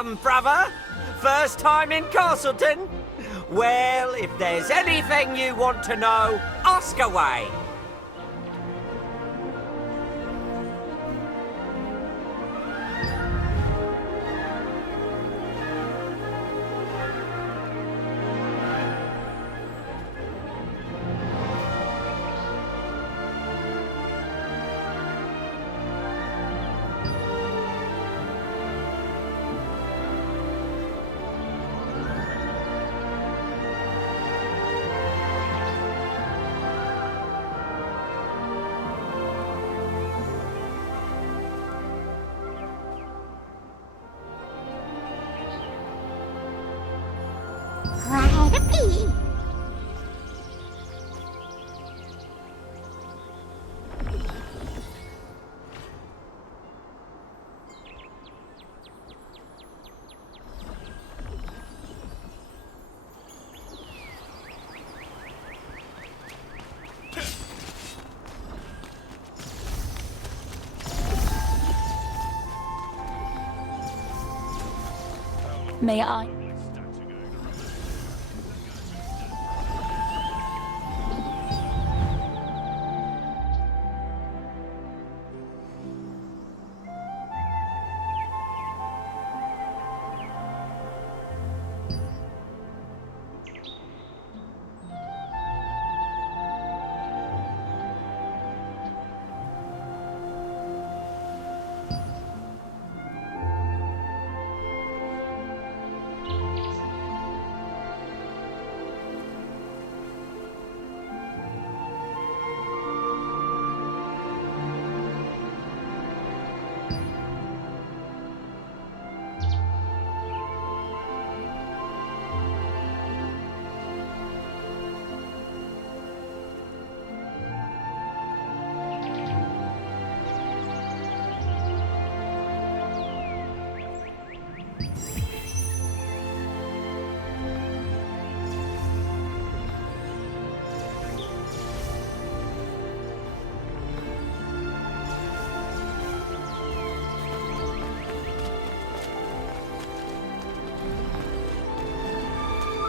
Welcome, brother! First time in Castleton? Well, if there's anything you want to know, ask away. May I?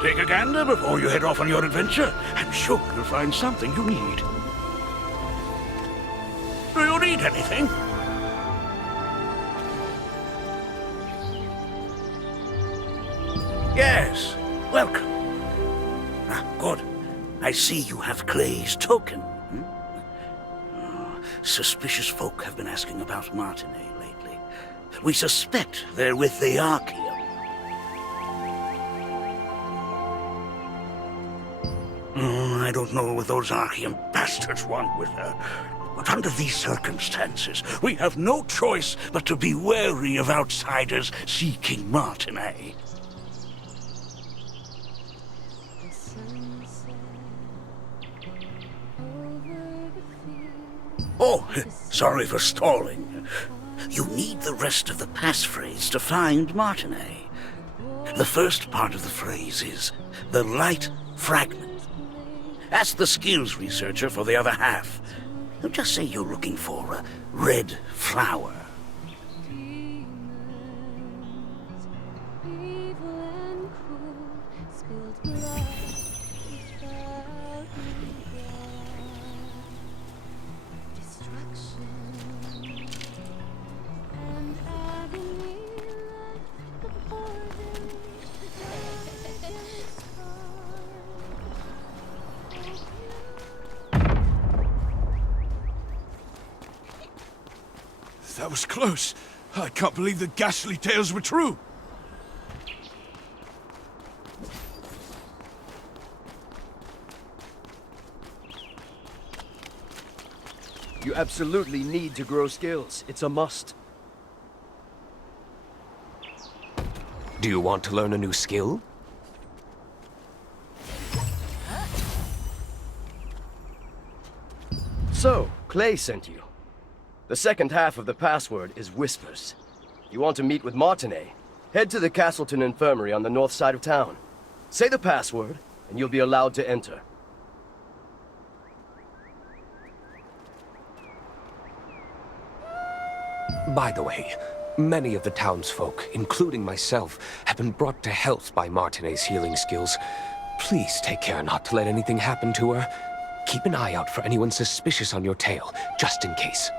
Take a gander before you head off on your adventure. I'm sure you'll find something you need. Do you need anything? Yes, welcome. Ah, good. I see you have Clay's token. Suspicious folk have been asking about Martinet lately. We suspect they're with the Archaeum. I don't know what those Archaeum bastards want with her. But under these circumstances, we have no choice but to be wary of outsiders seeking Martinet. Oh, sorry for stalling. You need the rest of the passphrase to find Martinet. The first part of the phrase is the light fragment. Ask the skills researcher for the other half. Just say you're looking for a red flower. That was close. I can't believe the ghastly tales were true. You absolutely need to grow skills. It's a must. Do you want to learn a new skill? So, Clay sent you. The second half of the password is Whispers. You want to meet with Martinet? Head to the Castleton Infirmary on the north side of town. Say the password, and you'll be allowed to enter. By the way, Many of the townsfolk, including myself, have been brought to health by Martinet's healing skills. Please take care not to let anything happen to her. Keep an eye out for anyone suspicious on your tail, just in case.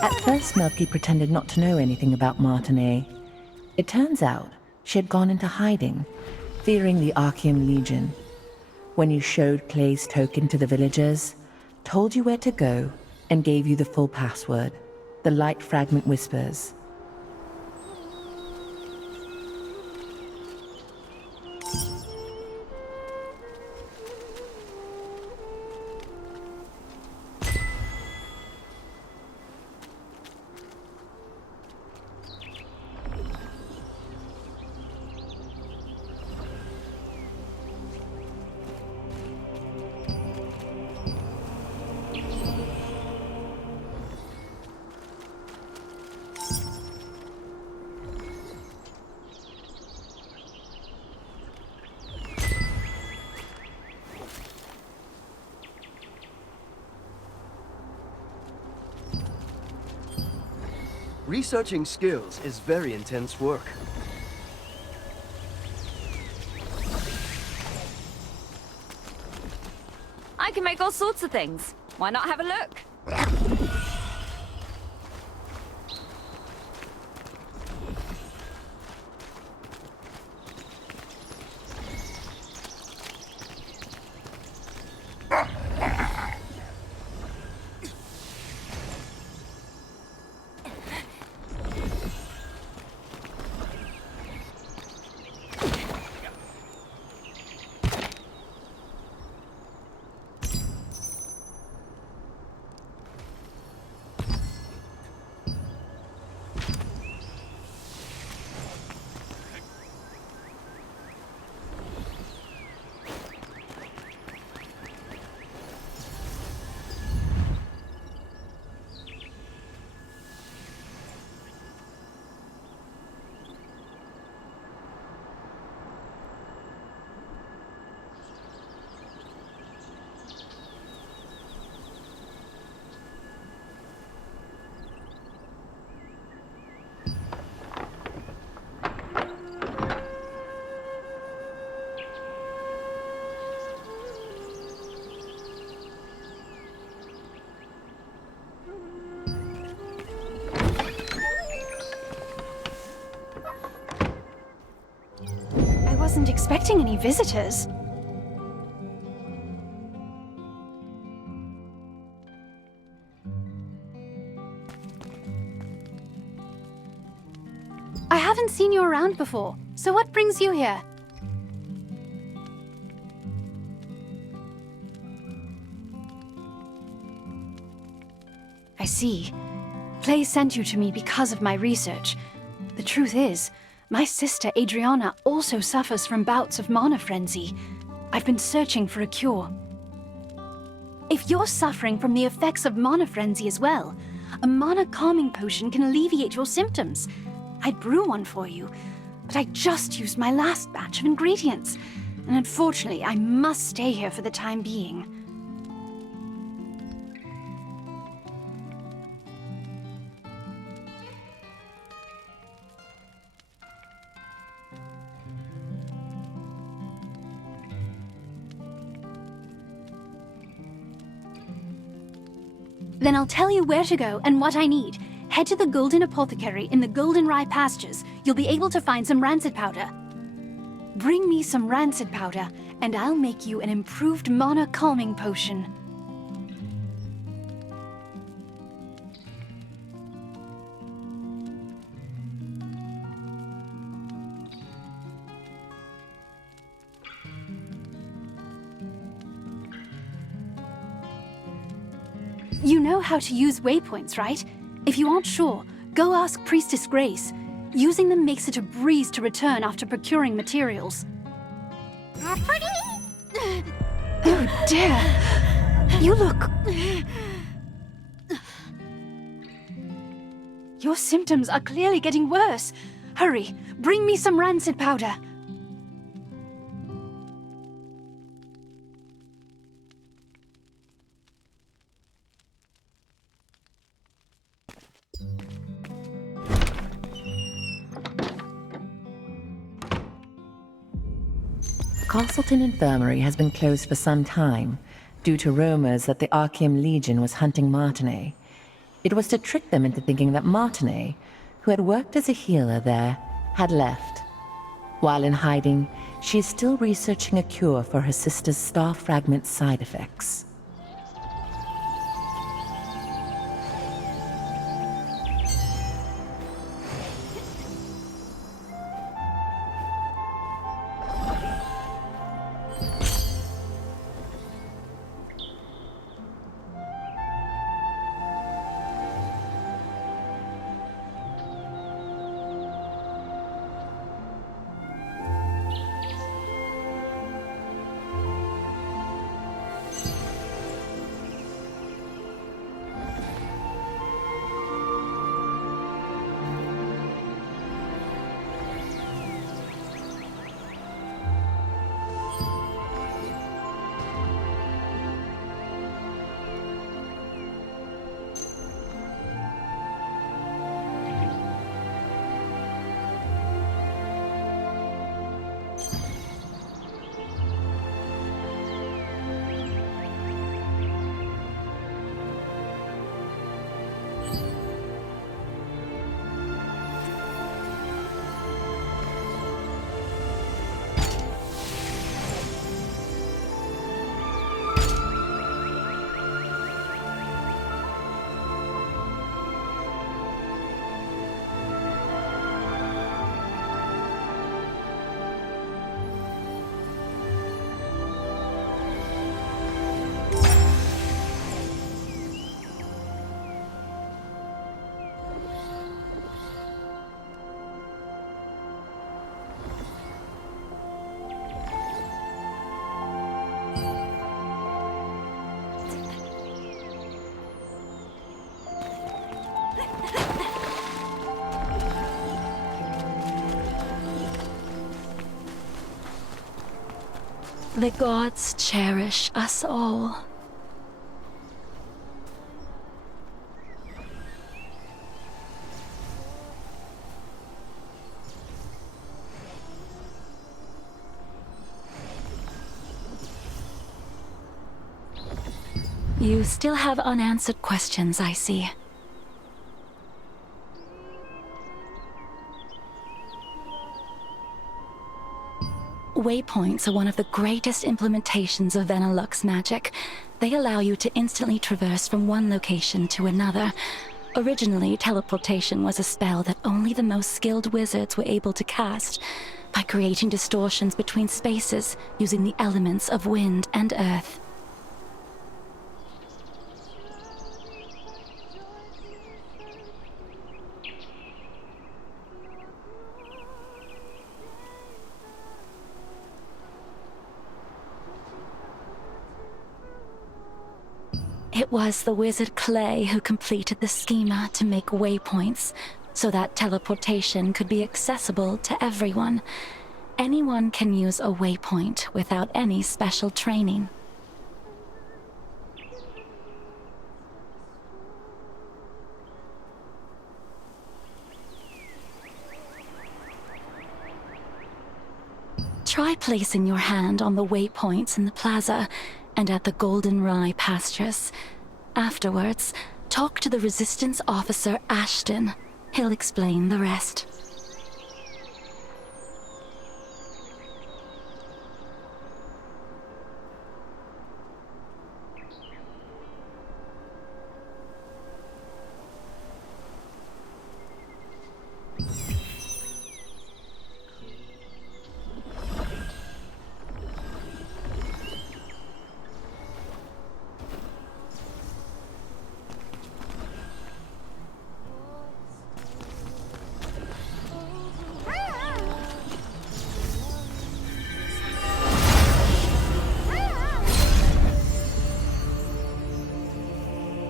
At first, Milky pretended not to know anything about Martinet. It turns out she had gone into hiding, fearing the Archeum Legion. When you showed Clay's token to the villagers, told you where to go, and gave you the full password, the light fragment whispers. Researching skills is very intense work. I can make all sorts of things. Why not have a look? I wasn't expecting any visitors. I haven't seen you around before, so what brings you here? I see. Clay sent you to me because of my research. The truth is, my sister Adriana also suffers from bouts of mana frenzy. I've been searching for a cure. If you're suffering from the effects of mana frenzy as well, a mana calming potion can alleviate your symptoms. I'd brew one for you, but I just used my last batch of ingredients, and unfortunately I must stay here for the time being. Then I'll tell you where to go and what I need. Head to the Golden Apothecary in the Golden Rye pastures. You'll be able to find some rancid powder. Bring me some rancid powder, and I'll make you an improved mana calming potion. You know how to use waypoints, right? If you aren't sure, go ask Priestess Grace. Using them makes it a breeze to return after procuring materials. Oh dear! You look... Your symptoms are clearly getting worse. Hurry, bring me some rancid powder. Castleton Infirmary has been closed for some time due to rumors that the Archeum Legion was hunting Martinet. It was to trick them into thinking that Martinet, who had worked as a healer there, had left. While in hiding, she is still researching a cure for her sister's star fragment side effects. The gods cherish us all. You still have unanswered questions, I see. Waypoints are one of the greatest implementations of Venilux magic. They allow you to instantly traverse from one location to another. Originally, teleportation was a spell that only the most skilled wizards were able to cast, by creating distortions between spaces using the elements of wind and earth. It was the wizard Clay who completed the schema to make waypoints, so that teleportation could be accessible to everyone. Anyone can use a waypoint without any special training. Try placing your hand on the waypoints in the plaza and at the Golden Rye pastures. Afterwards, talk to the Resistance officer Ashton. He'll explain the rest.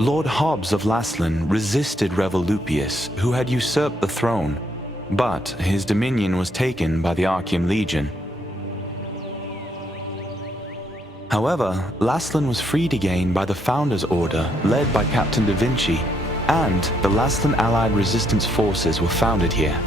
Lord Hobbs of Laslan resisted Revolupius, who had usurped the throne, but his dominion was taken by the Archeum Legion. However, Laslan was freed again by the Founders' Order, led by Captain Da Vinci, and the Laslan Allied Resistance forces were founded here.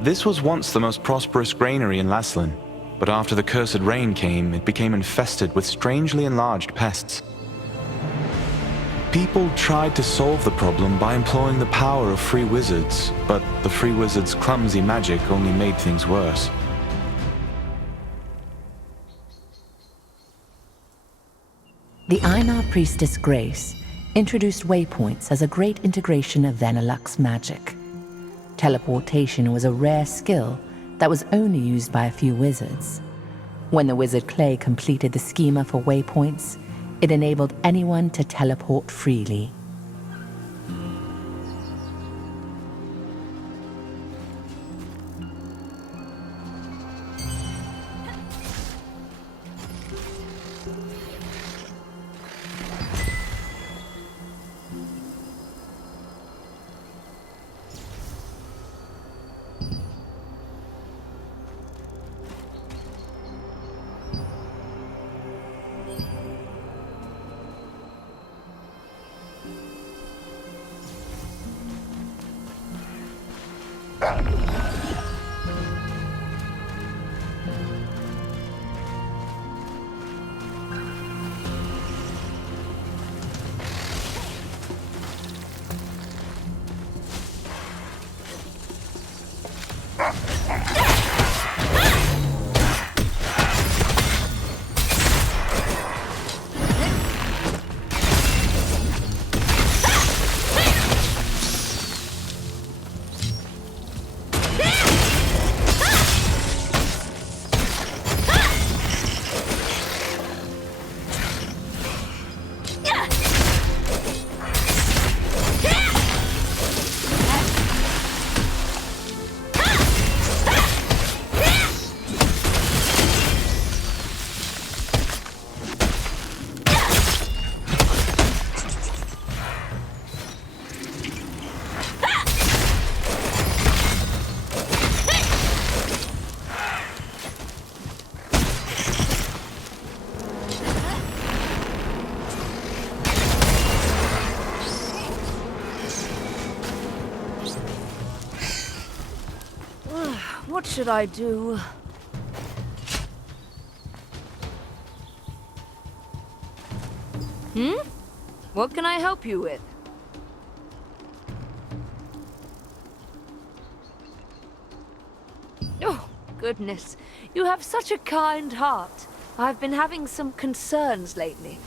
This was once the most prosperous granary in Laslan, but after the cursed rain came, it became infested with strangely enlarged pests. People tried to solve the problem by employing the power of free wizards, but the free wizards' clumsy magic only made things worse. The Einar priestess Grace introduced waypoints as a great integration of Vanillux's magic. Teleportation was a rare skill that was only used by a few wizards. When the wizard Clay completed the schema for waypoints, it enabled anyone to teleport freely. What should I do? What can I help you with? Oh, goodness. You have such a kind heart. I've been having some concerns lately.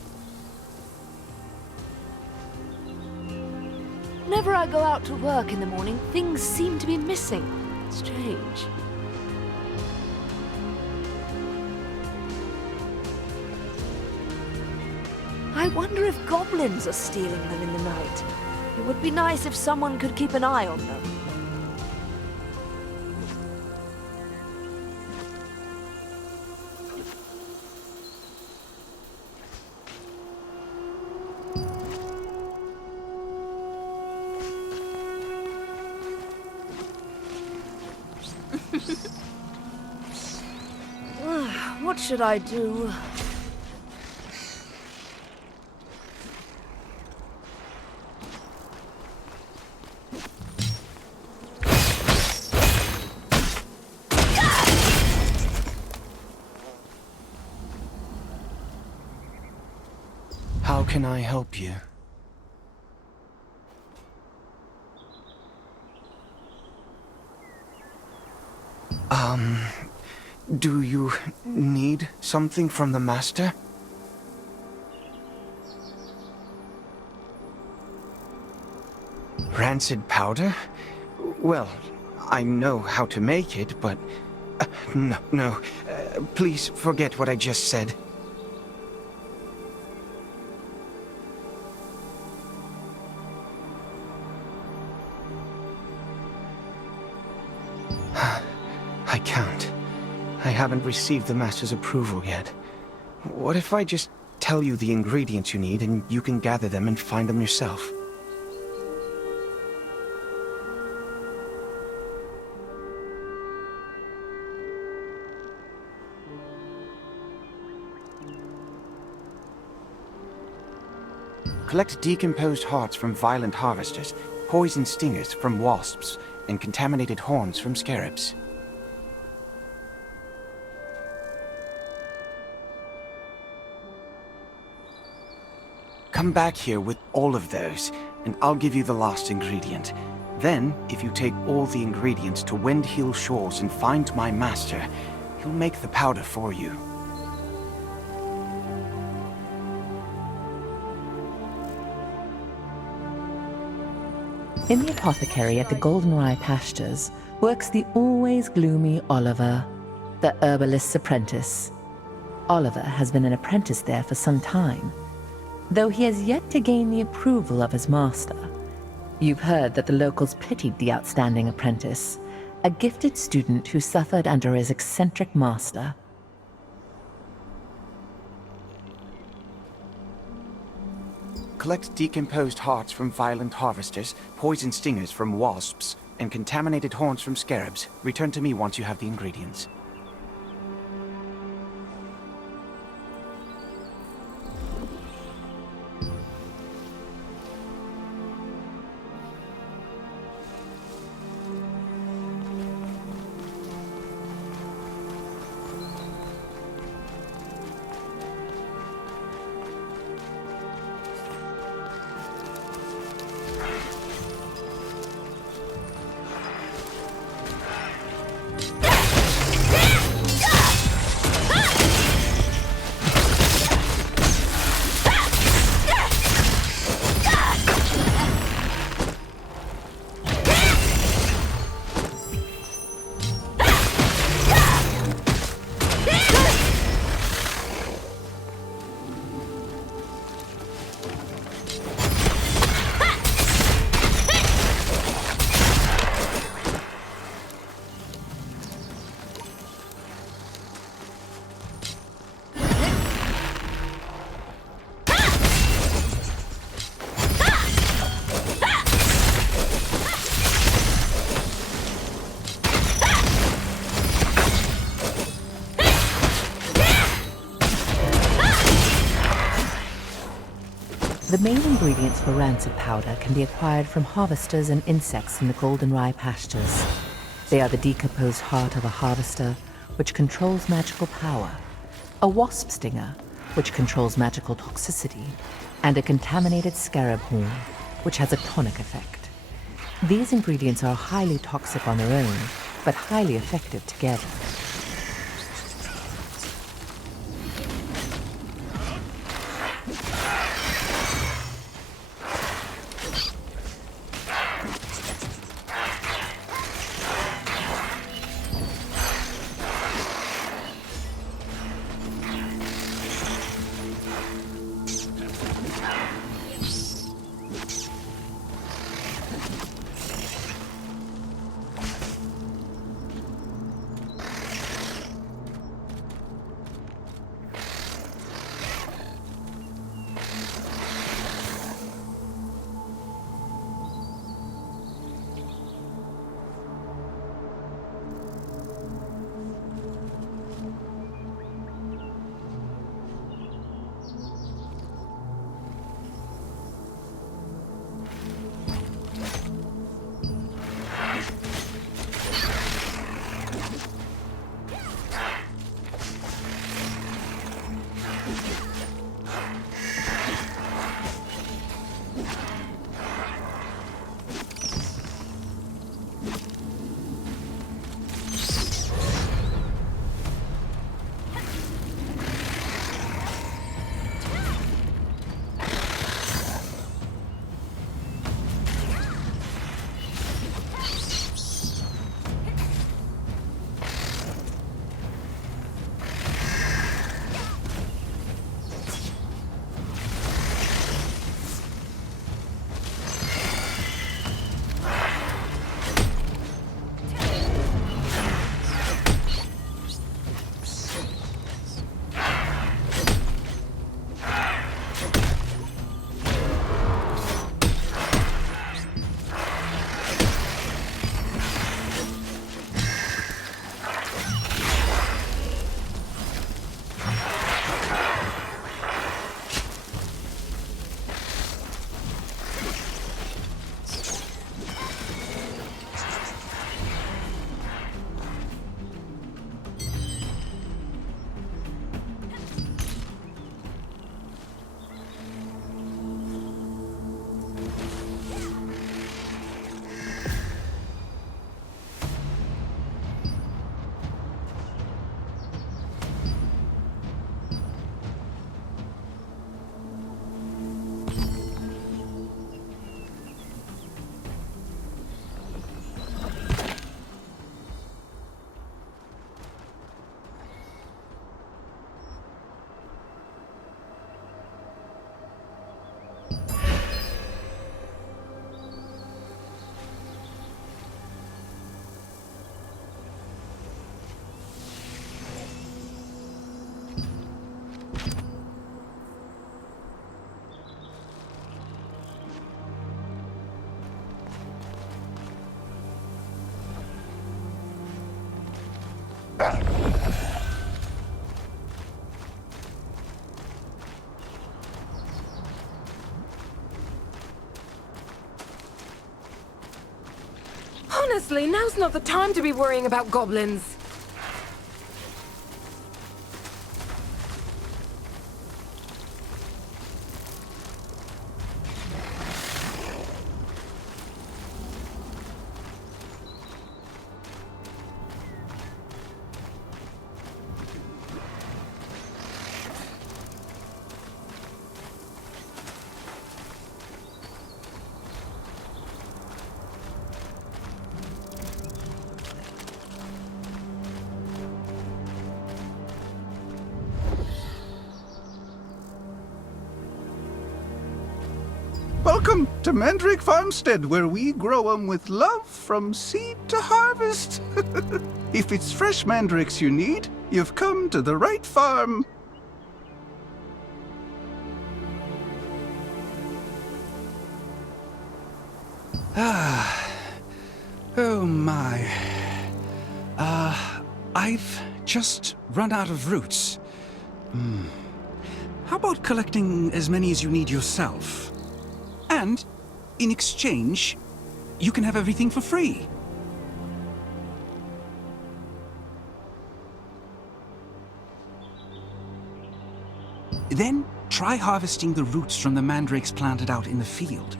Whenever I go out to work in the morning, things seem to be missing. Strange. I wonder if goblins are stealing them in the night. It would be nice if someone could keep an eye on them. What should I do? How can I help you? Do you need something from the Master? Rancid powder? Well, I know how to make it, but... no. Please forget what I just said. I can't. I haven't received the Master's approval yet. What if I just tell you the ingredients you need and you can gather them and find them yourself? Collect decomposed hearts from violent harvesters, poison stingers from wasps, and contaminated horns from scarabs. Come back here with all of those, and I'll give you the last ingredient. Then, if you take all the ingredients to Windhill Shores and find my master, he'll make the powder for you. In the apothecary at the Goldenrye Pastures works the always gloomy Oliver, the herbalist's apprentice. Oliver has been an apprentice there for some time, though he has yet to gain the approval of his master. You've heard that the locals pitied the outstanding apprentice, a gifted student who suffered under his eccentric master. Collect decomposed hearts from violent harvesters, poison stingers from wasps, and contaminated horns from scarabs. Return to me once you have the ingredients. The main ingredients for rancid powder can be acquired from harvesters and insects in the Goldenrye Pastures. They are the decomposed heart of a harvester, which controls magical power, a wasp stinger, which controls magical toxicity, and a contaminated scarab horn, which has a tonic effect. These ingredients are highly toxic on their own, but highly effective together. Honestly, now's not the time to be worrying about goblins. Welcome to Mandrake Farmstead, where we grow 'em with love from seed to harvest. If it's fresh mandrakes you need, you've come to the right farm. Oh my. I've just run out of roots. How about collecting as many as you need yourself? And, in exchange, you can have everything for free. Then, try harvesting the roots from the mandrakes planted out in the field.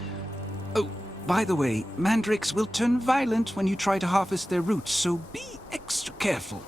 Oh, by the way, mandrakes will turn violent when you try to harvest their roots, so be extra careful.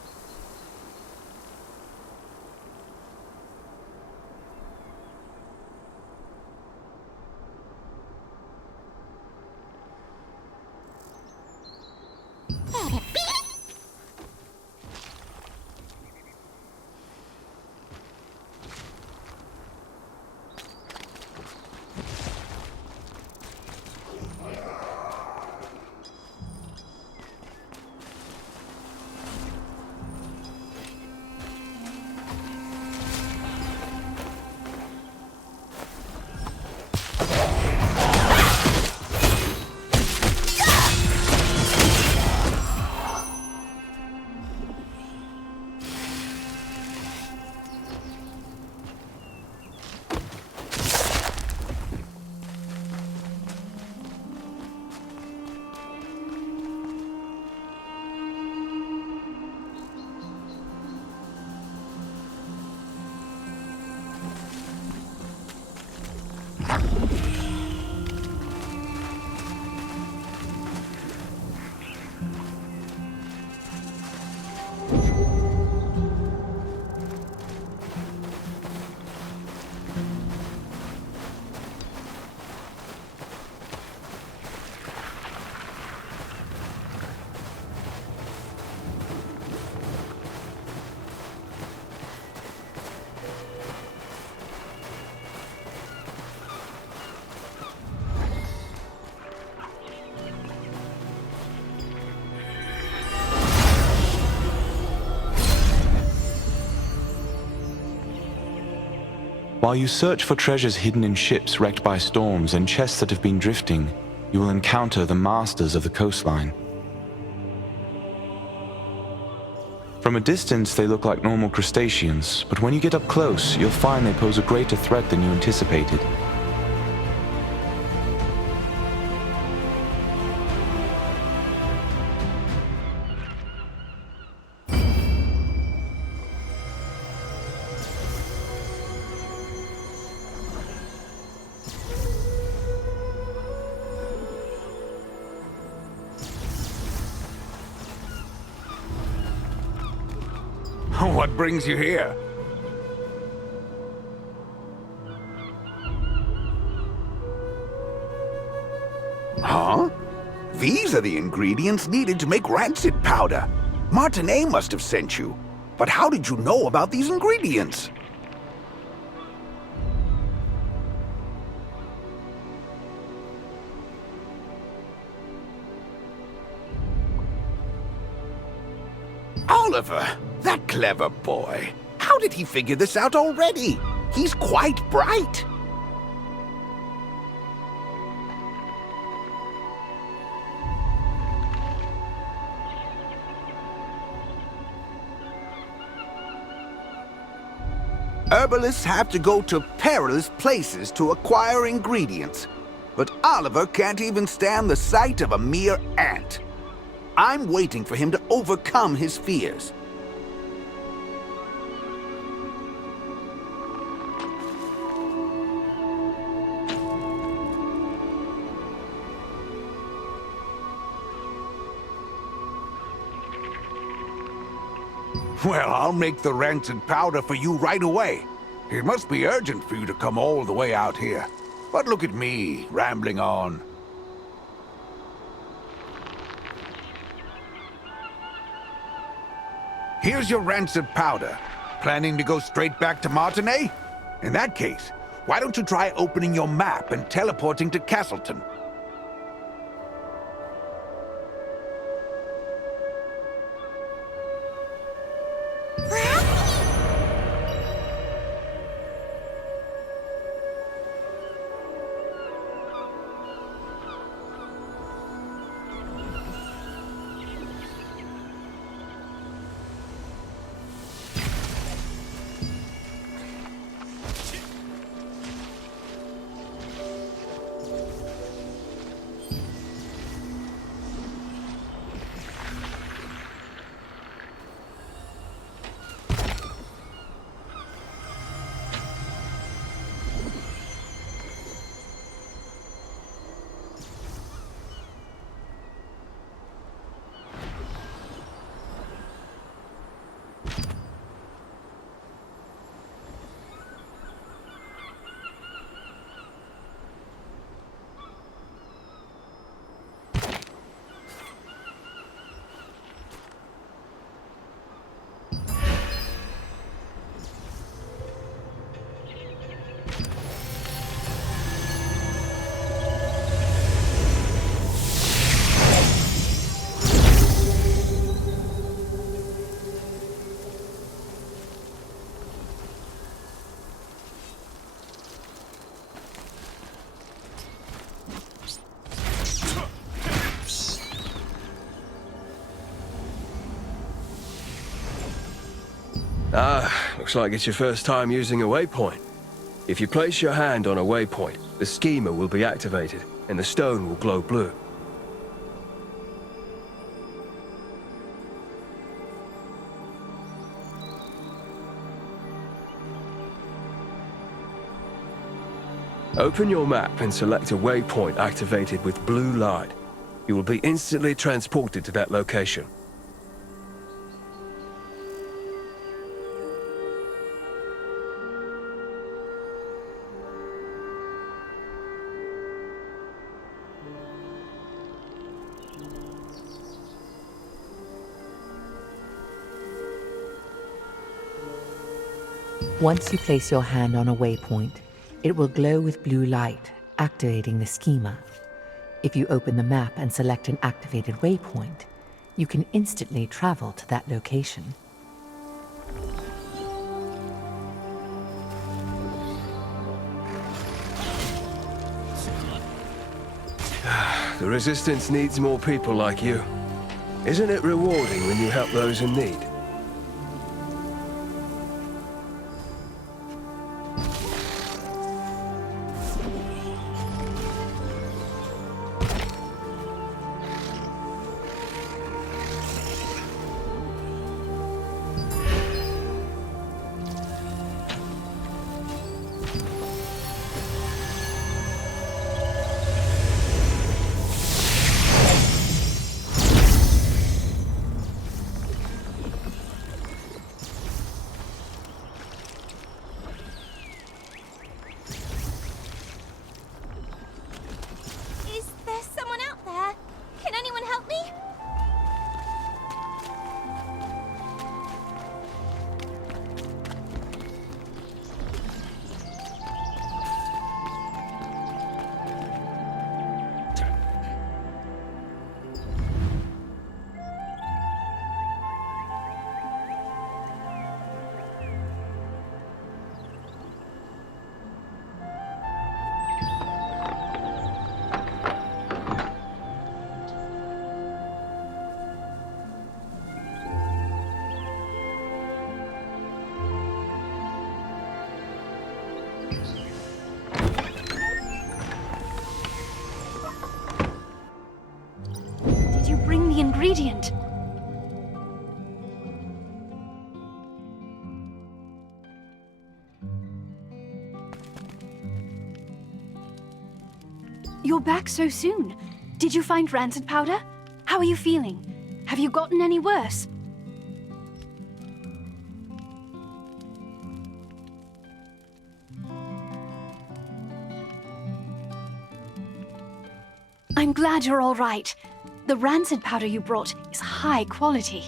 While you search for treasures hidden in ships wrecked by storms and chests that have been drifting, you will encounter the masters of the coastline. From a distance, they look like normal crustaceans, but when you get up close, you'll find they pose a greater threat than you anticipated. What brings you here? Huh? These are the ingredients needed to make rancid powder. Martinet must have sent you. But how did you know about these ingredients? Oliver, that clever boy. How did he figure this out already? He's quite bright. Herbalists have to go to perilous places to acquire ingredients. But Oliver can't even stand the sight of a mere ant. I'm waiting for him to overcome his fears. Well, I'll make the rancid powder for you right away. It must be urgent for you to come all the way out here. But look at me, rambling on. Here's your rancid powder. Planning to go straight back to Martinez? In that case, why don't you try opening your map and teleporting to Castleton? Looks like it's your first time using a waypoint. If you place your hand on a waypoint, the schema will be activated, and the stone will glow blue. Open your map and select a waypoint activated with blue light. You will be instantly transported to that location. Once you place your hand on a waypoint, it will glow with blue light, activating the schema. If you open the map and select an activated waypoint, you can instantly travel to that location. The Resistance needs more people like you. Isn't it rewarding when you help those in need? ingredient. You're back so soon. Did you find rancid powder? How are you feeling? Have you gotten any worse? I'm glad you're all right. The rancid powder you brought is high quality.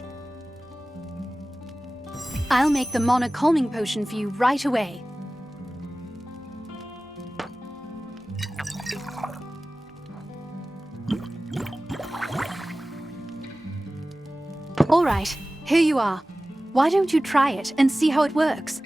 I'll make the Mana calming potion for you right away. All right, here you are. Why don't you try it and see how it works?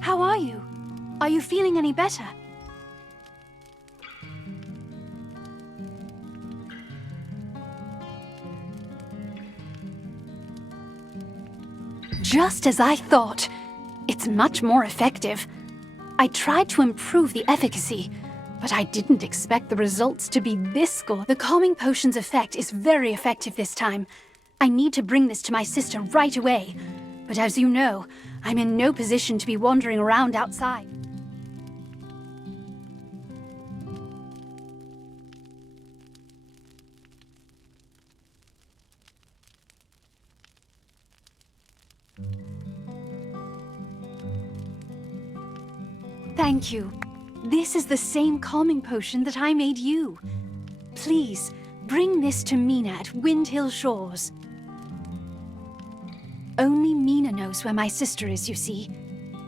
How are you? Are you feeling any better? Just as I thought. It's much more effective. I tried to improve the efficacy, but I didn't expect the results to be this good. The calming potion's effect is very effective this time. I need to bring this to my sister right away. But as you know, I'm in no position to be wandering around outside. Thank you. This is the same calming potion that I made you. Please, bring this to Mina at Windhill Shores. Only Mina knows where my sister is, you see.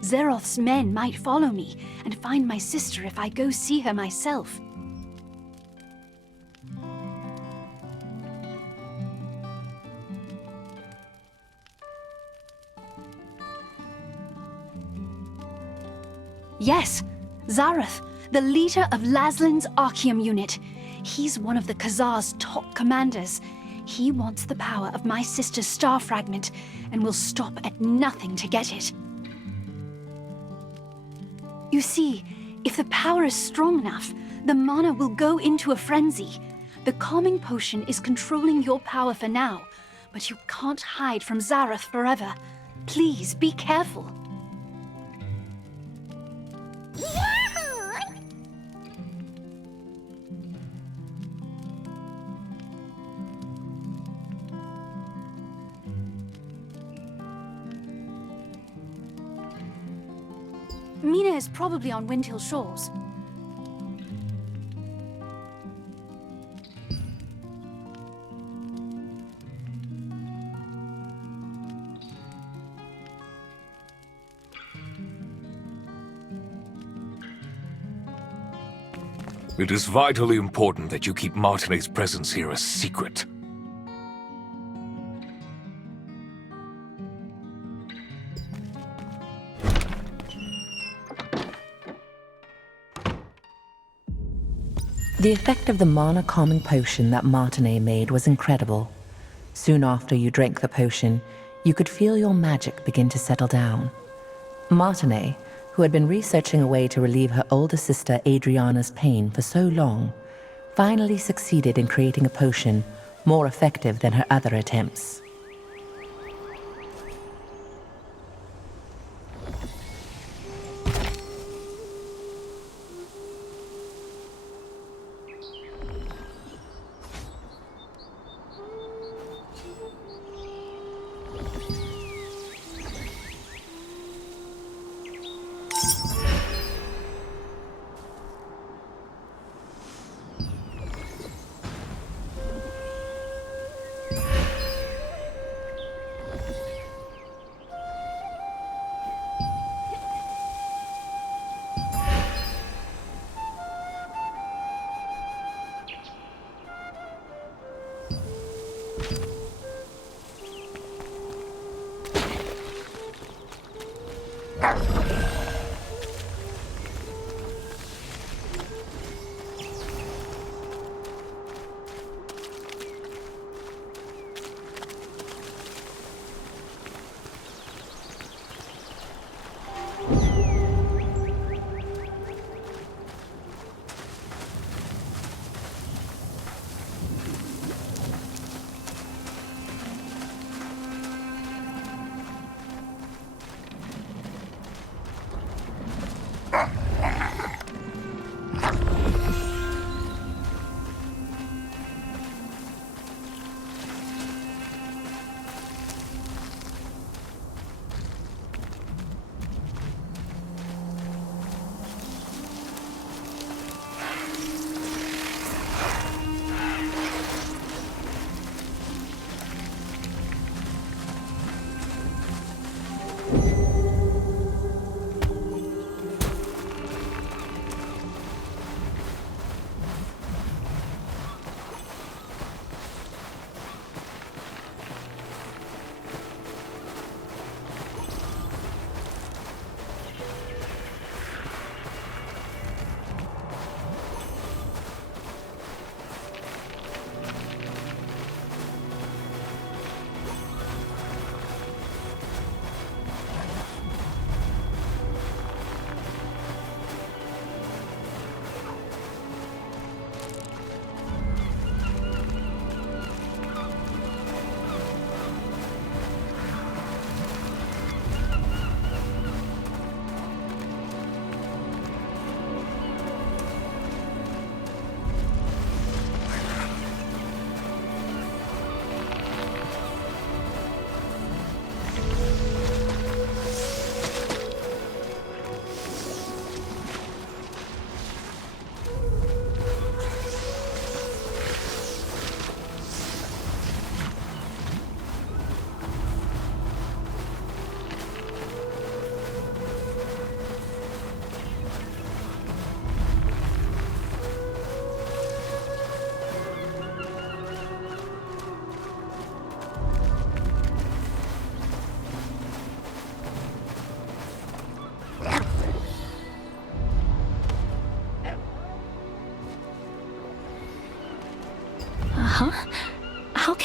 Zeroth's men might follow me and find my sister if I go see her myself. Yes, Zareth, the leader of Laslin's Archeum unit. He's one of the Khazar's top commanders. He wants the power of my sister's star fragment and will stop at nothing to get it. You see, if the power is strong enough, the mana will go into a frenzy. The calming potion is controlling your power for now, but you can't hide from Zareth forever. Please be careful. Mina is probably on Windhill Shores. It is vitally important that you keep Martinet's presence here a secret. The effect of the mana calming potion that Martinet made was incredible. Soon after you drank the potion, you could feel your magic begin to settle down. Martinet, who had been researching a way to relieve her older sister Adriana's pain for so long, finally succeeded in creating a potion more effective than her other attempts.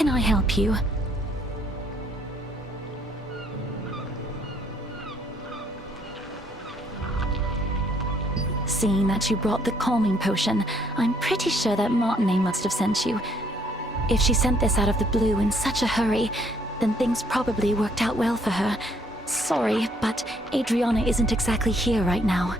can I help you? Seeing that you brought the calming potion, I'm pretty sure that Martinet must have sent you. If she sent this out of the blue in such a hurry, then things probably worked out well for her. Sorry, but Adriana isn't exactly here right now.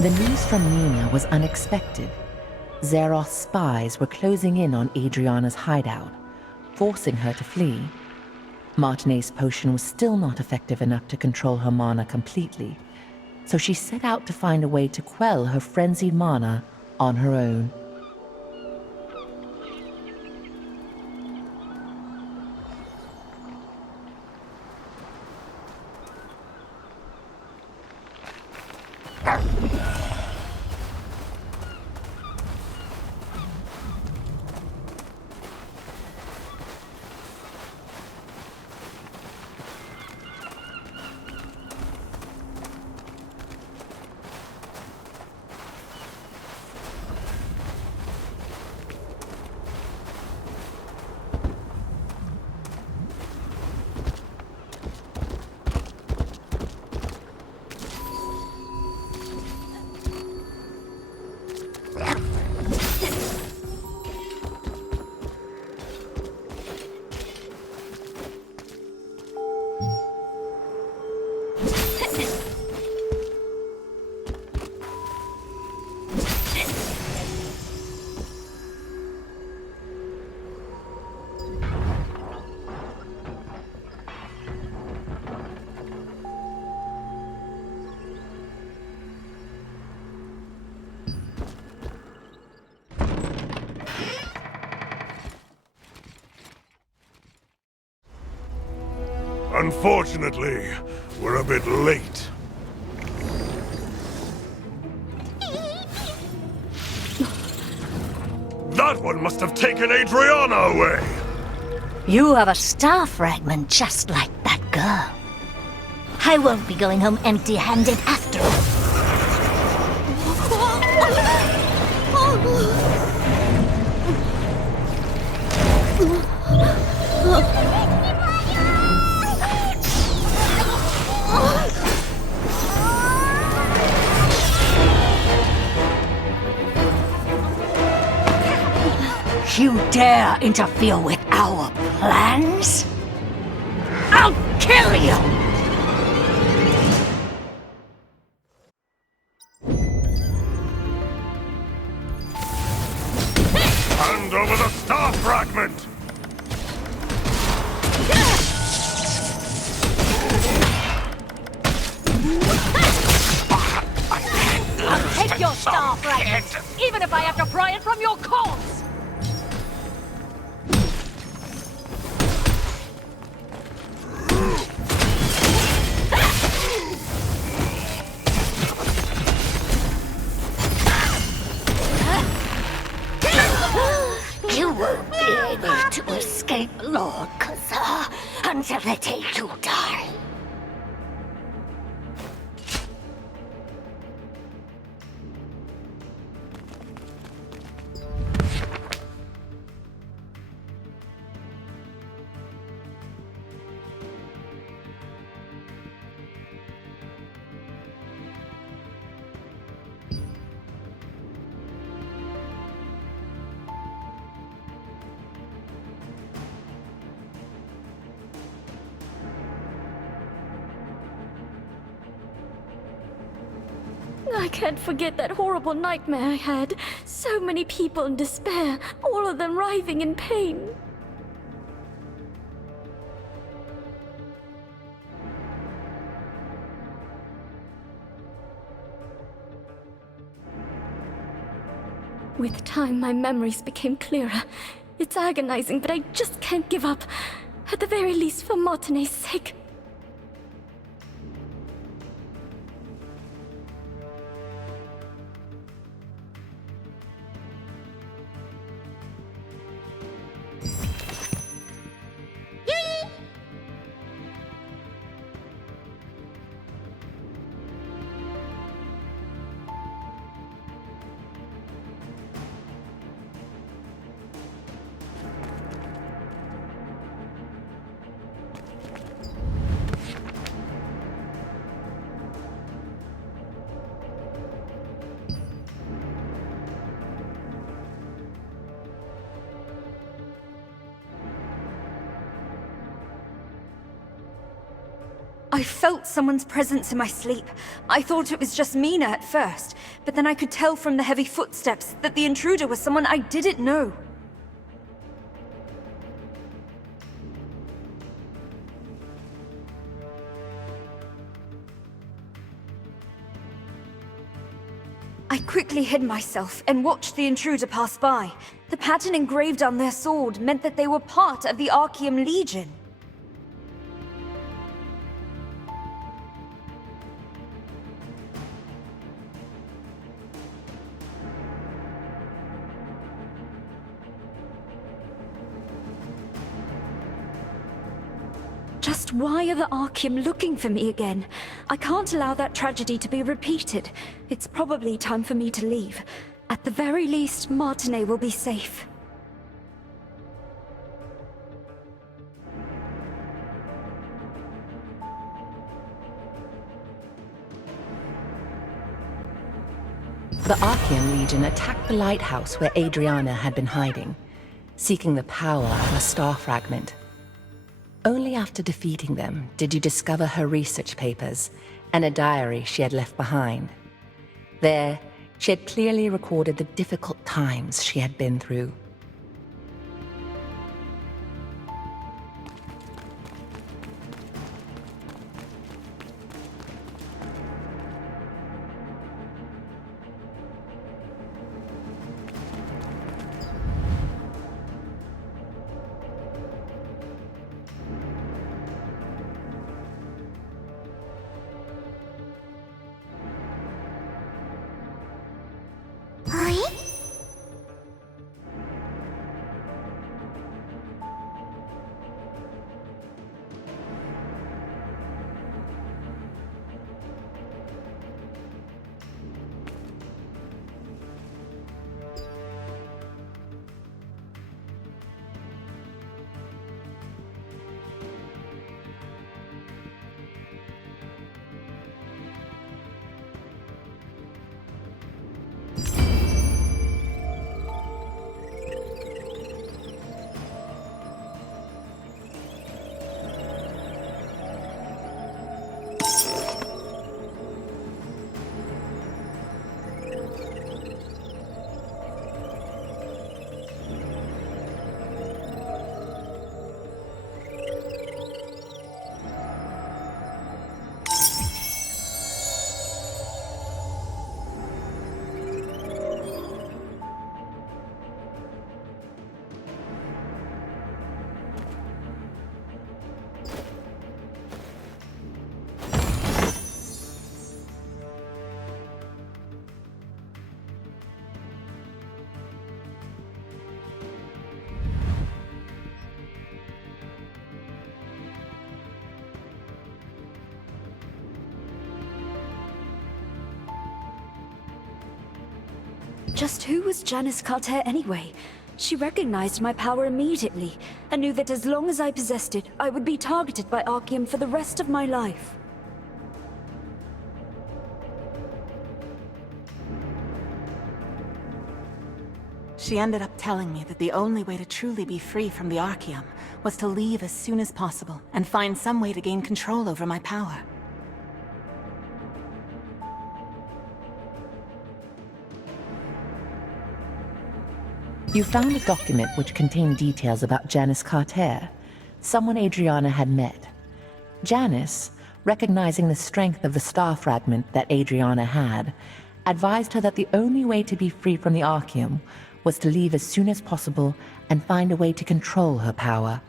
The news from Nina was unexpected. Zeroth's spies were closing in on Adriana's hideout, forcing her to flee. Martinet's potion was still not effective enough to control her mana completely, so she set out to find a way to quell her frenzied mana on her own. Unfortunately, we're a bit late. That one must have taken Adriana away! You have a star fragment just like that girl. I won't be going home empty-handed after all. You dare interfere with our plans? I'll kill you! Hand over the star fragment! I'll take your star fragment, even if I have to pry it from your corpse! You won't be able to escape Lord Casill until the day you die. can't forget that horrible nightmare I had. So many people in despair, all of them writhing in pain. With time, my memories became clearer. It's agonizing, but I just can't give up. At the very least, for Martine's sake. I felt someone's presence in my sleep. I thought it was just Mina at first, but then I could tell from the heavy footsteps that the intruder was someone I didn't know. I quickly hid myself and watched the intruder pass by. The pattern engraved on their sword meant that they were part of the Archeum Legion. Just why are the Archeum looking for me again? I can't allow that tragedy to be repeated. It's probably time for me to leave. At the very least, Martine will be safe. The Archeum Legion attacked the lighthouse where Adriana had been hiding, seeking the power of a star fragment. Only after defeating them did you discover her research papers and a diary she had left behind. There, she had clearly recorded the difficult times she had been through. Just who was Janice Carter anyway? She recognized my power immediately, and knew that as long as I possessed it, I would be targeted by Archeum for the rest of my life. She ended up telling me that the only way to truly be free from the Archeum was to leave as soon as possible and find some way to gain control over my power. You found a document which contained details about Janice Carter, someone Adriana had met. Janice, recognizing the strength of the star fragment that Adriana had, advised her that the only way to be free from the Archeum was to leave as soon as possible and find a way to control her power.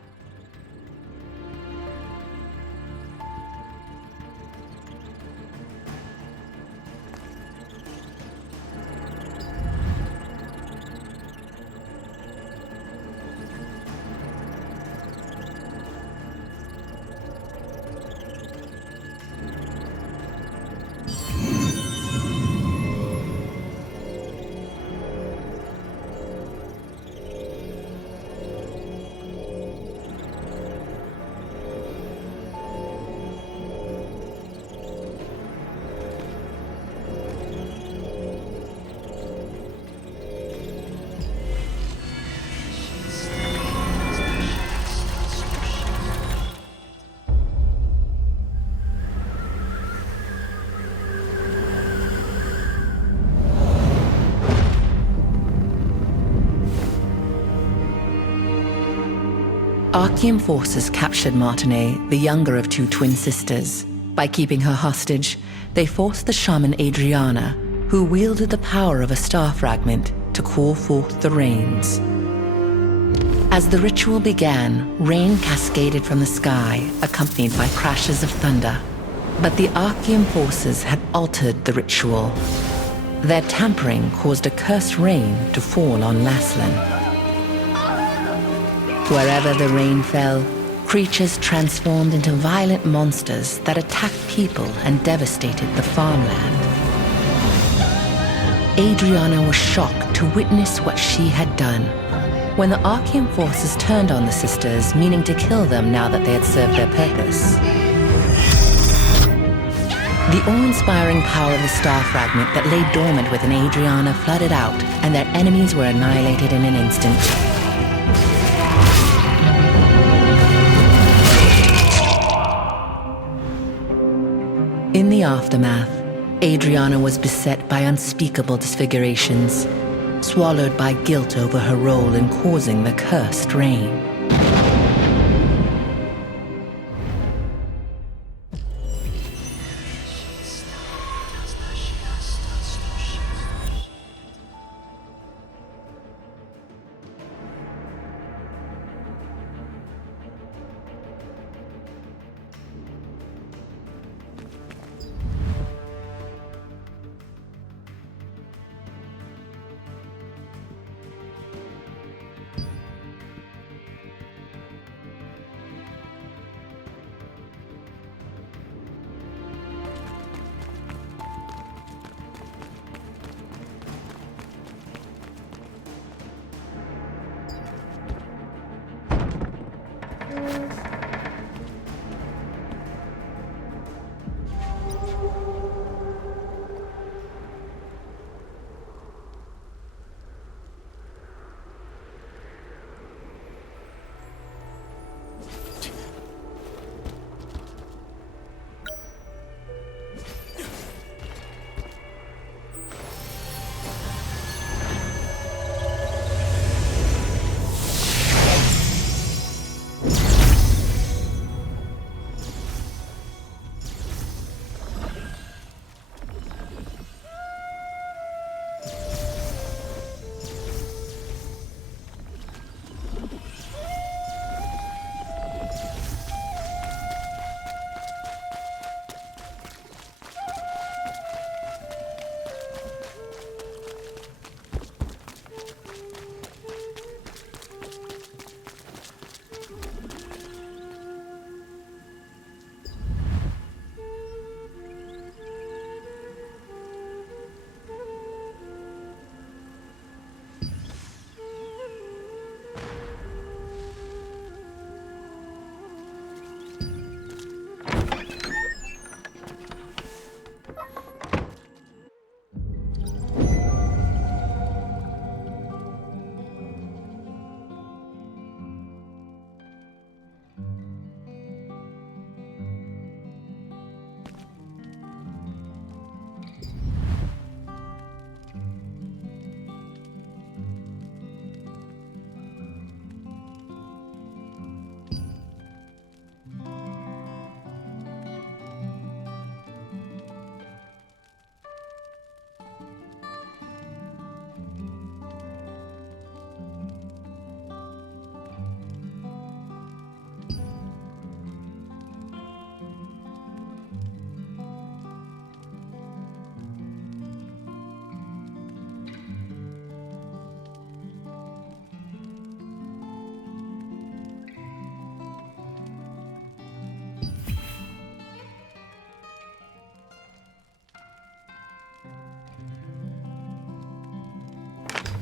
Archeum forces captured Martinet, the younger of two twin sisters. By keeping her hostage, they forced the shaman Adriana, who wielded the power of a star fragment, to call forth the rains. As the ritual began, rain cascaded from the sky, accompanied by crashes of thunder. But the Archeum forces had altered the ritual. Their tampering caused a cursed rain to fall on Laslin. Wherever the rain fell, creatures transformed into violent monsters that attacked people and devastated the farmland. Adriana was shocked to witness what she had done. When the Archeum forces turned on the sisters, meaning to kill them now that they had served their purpose, the awe-inspiring power of the star fragment that lay dormant within Adriana flooded out, and their enemies were annihilated in an instant. In the aftermath, Adriana was beset by unspeakable disfigurations, swallowed by guilt over her role in causing the cursed rain.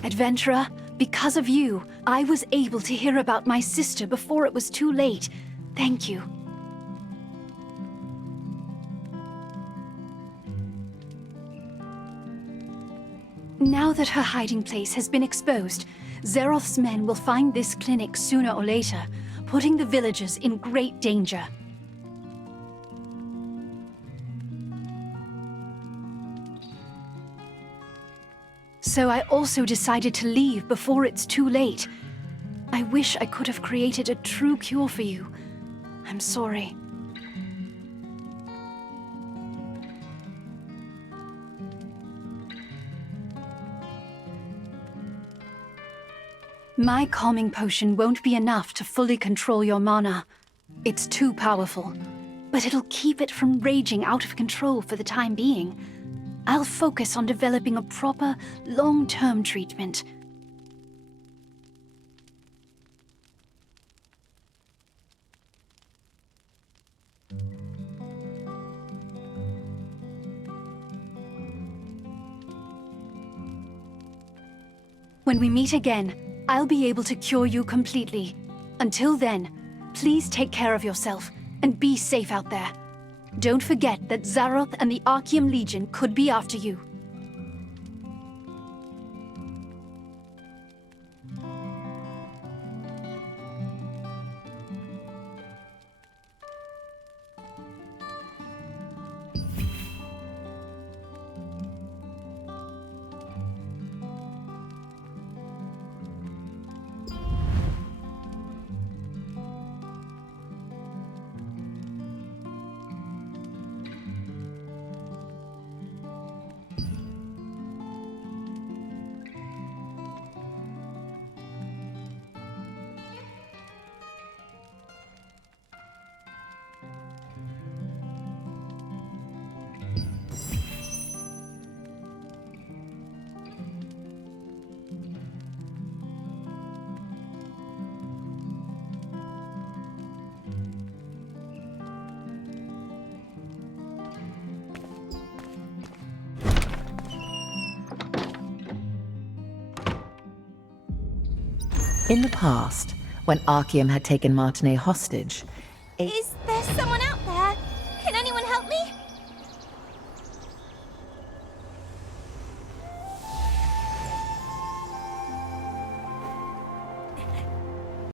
Adventurer, because of you, I was able to hear about my sister before it was too late. Thank you. Now that her hiding place has been exposed, Zeroth's men will find this clinic sooner or later, putting the villagers in great danger. So I also decided to leave before it's too late. I wish I could have created a true cure for you. I'm sorry. My calming potion won't be enough to fully control your mana. It's too powerful, but it'll keep it from raging out of control for the time being. I'll focus on developing a proper, long-term treatment. When we meet again, I'll be able to cure you completely. Until then, please take care of yourself and be safe out there. Don't forget that Zaroth and the Archeum Legion could be after you. In the past, when Archeum had taken Martinet hostage, Is there someone